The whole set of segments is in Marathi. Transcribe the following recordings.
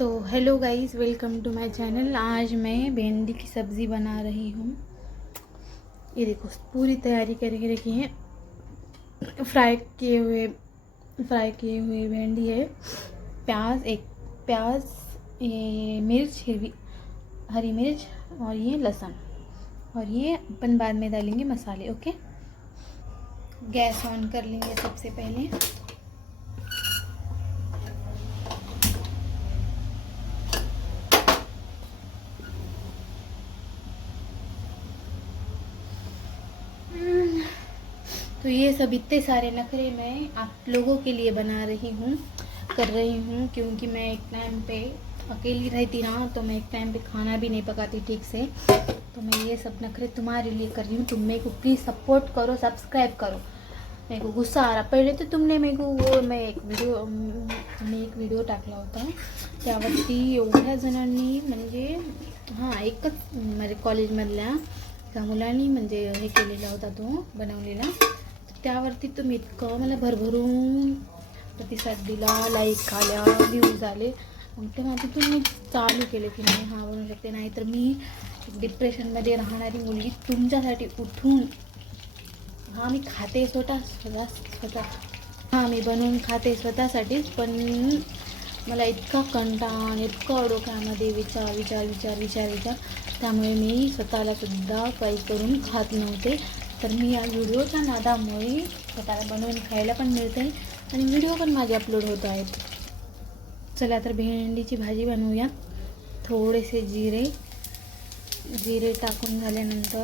तो hello guys, welcome to my channel. आज मैं भिंडी की सब्ज़ी बना रही हूँ। ये देखो, पूरी तैयारी करके रखी है। फ्राई किए हुए भिंडी है। एक प्याज, ये मिर्च, हरी मिर्च, और ये लहसुन, और ये अपन बाद में डालेंगे मसाले। ओके, गैस ऑन कर लेंगे सबसे पहले। तो ये सब इतने सारे नखरे मैं आप लोगों के लिए कर रही हूँ, क्योंकि मैं एक टाइम पे अकेली रहती ना, तो मैं एक टाइम पे खाना भी नहीं पकाती ठीक से। तो मैं ये सब नखरे तुम्हारे लिए कर रही हूँ। तुम मेरे को प्लीज़ सपोर्ट करो, सब्सक्राइब करो। मेरे को गुस्सा आ रहा, पहिले तर तुमने मेरे को मैं एक व्हिडिओ टाकला होता, त्यावरती एवढ्या जणांनी म्हणजे एकच माझ्या कॉलेजमधल्या त्या मुलांनी म्हणजे हे केलेला होता, तो बनवलेला। त्यावरती तुम्ही इतकं मला भरभरून प्रतिसाद दिला, लाईक आल्या, व्ह्यूज आले। मग तेव्हा तिथून मी चालू केले की नाही बनवू शकते। नाही तर मी डिप्रेशनमध्ये राहणारी मुलगी तुमच्यासाठी उठून मी खाते स्वतः मी बनवून खाते स्वतःसाठीच, पण मला इतका कंटाळा आणि इतकं डोक्यामध्ये विचार, त्यामुळे मी स्वतःला सुद्धा काही करून खात नव्हते। तर मी या व्हिडिओच्या नादामुळे स्वतःला बनवून खायला पण मिळते आणि व्हिडिओ पण माझे अपलोड होत आहेत। चला तर भेंडीची भाजी बनवूया। थोडेसे जिरे टाकून झाल्यानंतर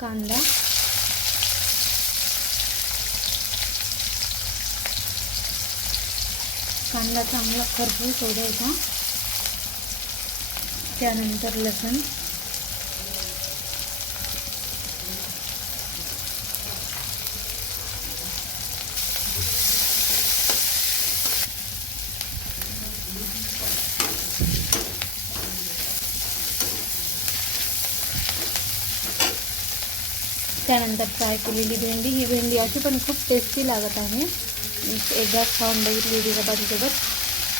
कांदा, चांगला खरपूस होऊ द्यायचा। त्यानंतर लसूण, त्यानंतर फ्राय केलेली भेंडी। ही भेंडी अशी पण खूप टेस्टी लागत आहे। एकदा खाऊन बघितली चपातीसोबत,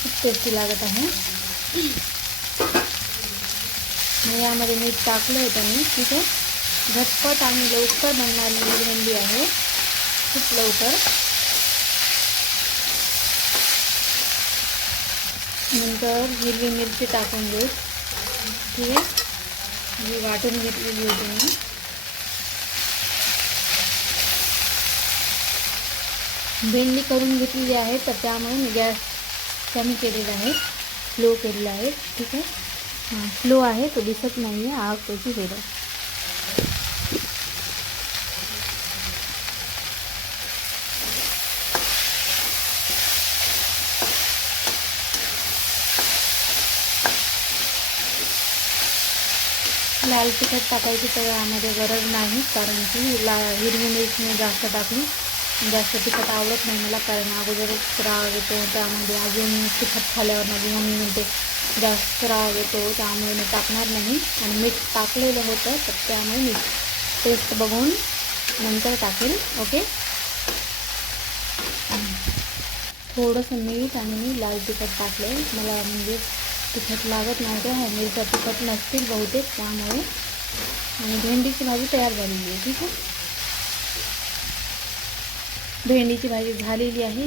खूप टेस्टी लागत आहे। यामध्ये मीठ टाकलं होतं मी, ठीक आहे। झटपट आणि लवकर बनणारी भेंडी आहे, खूप लवकर। नंतर हिरवी मिरची टाकून घेऊ, ठीक आहे। ही वाटून घेतलेली होती मी। भेंडी करून घेतलेली आहे, तर त्यामुळे मी गॅस कमी केलेला आहे, स्लो केलेला आहे, ठीक आहे। स्लो आहे, तो दिसत नाही आहे आग त्याची वेगळं। लाल तिखट टाकायची तर यामध्ये गरज नाही, कारण की हिरवी मिरची जास्त टाकली, जास्त तिखट आवडत नाही मला, कारण अगोदरच राग येतो, त्यामध्ये अजून तिखट खाल्यावर माझी मम्मी म्हणते जास्त राग येतो, त्यामुळे मी टाकणार नाही। आणि मीठ टाकलेलं होतं, तर त्यामुळे मी टेस्ट बघून नंतर टाकेल, ओके। थोडंसं मीठ आणि मी लाल तिखट टाकलं, मला म्हणजे तिखट लागत नव्हतं, मिरच्या तिखट नसतील बहुतेक, त्यामुळे। आणि भेंडीची भाजी तयार झालेली आहे, ठीक आहे। भेंडीची भाजी झालेली आहे।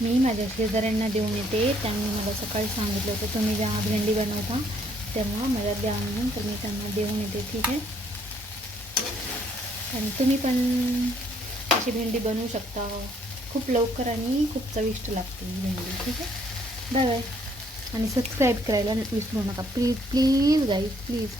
मी माझ्या शेजाऱ्यांना देऊन येते। त्यांनी मला सकाळी सांगितलं होतं, तुम्ही जेव्हा भेंडी बनवता तेव्हा मला द्या म्हणून, तर मी त्यांना देऊन येते, ठीक आहे। आणि तुम्ही पण अशी भेंडी बनवू शकता, खूप लवकर आणि खूप चविष्ट लागते भेंडी, ठीक आहे। बाय बाय, आणि सबस्क्राईब करायला विसरू नका, प्लीज गाईज, प्लीज।